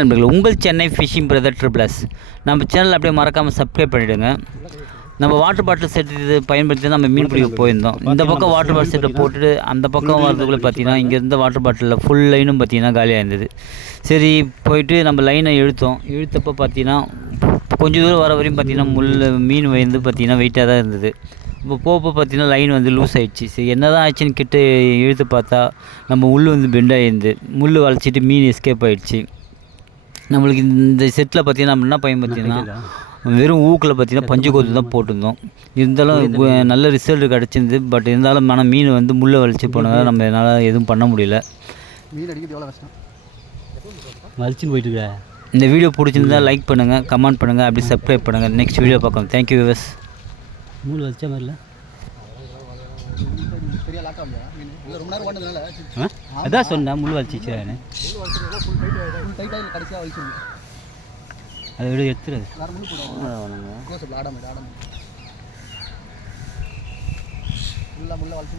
நண்பர்கள், உங்கள் Chennai phishing brother triple S நம்ம சேனல் அப்படியே மறக்காமல் சப்ஸ்கிரைப் பண்ணிவிடுங்க. நம்ம வாட்டர் பாட்டில் செட் இது பயன்படுத்தி நம்ம மீன் பிடிக்க போயிருந்தோம். இந்த பக்கம் வாட்டர் பாட்டில் செட்டை போட்டுட்டு அந்த பக்கம் வரதுக்குள்ளே பார்த்தீங்கன்னா இங்கே இருந்த வாட்டர் பாட்டிலில் ஃபுல் லைனும் பார்த்தீங்கன்னா காலியாக இருந்தது. சரி போயிட்டு நம்ம லைனை இழுத்தப்போ பார்த்தீங்கன்னா கொஞ்சம் தூரம் வர வரையும் பார்த்தீங்கன்னா மீன் வந்து பார்த்தீங்கன்னா வெயிட்டாக தான் இருந்தது. இப்போ போக பார்த்தீங்கன்னா லைன் வந்து லூஸ் ஆகிடுச்சு. சரி என்ன தான் ஆச்சுன்னு கிட்ட இழுத்து பார்த்தா நம்ம முள் வந்து பெண்டாகிருந்து முள் வளைச்சிட்டு மீன் எஸ்கேப் ஆகிடுச்சு. நம்மளுக்கு இந்த செட்டில் பார்த்தீங்கன்னா நம்ம என்ன பையன் பார்த்தீங்கன்னா வெறும் ஊக்கில் பார்த்தீங்கன்னா பஞ்சு கோத்து தான் போட்டிருந்தோம். இருந்தாலும் நல்ல ரிசல்ட் கிடச்சிருந்து. பட் இருந்தாலும் மீன் வந்து முள்ளை வலிச்சு போனதால் நம்ம என்னால் எதுவும் பண்ண முடியல. மீன் அடிக்கிறது எவ்வளோ கஷ்டம் வலிச்சுன்னு போயிட்டு. இந்த வீடியோ பிடிச்சிருந்தா லைக் பண்ணுங்கள், கமெண்ட் பண்ணுங்கள், அப்படி சப்ஸ்கிரைப் பண்ணுங்கள். நெக்ஸ்ட் வீடியோ பார்க்கலாம். Thank you viewers. மூணு வச்ச மாதிரில அதான் சொன்னேன் முள் வலிச்சிச்சு. அதை விட எடுத்துறது முள்ள வலிச்சு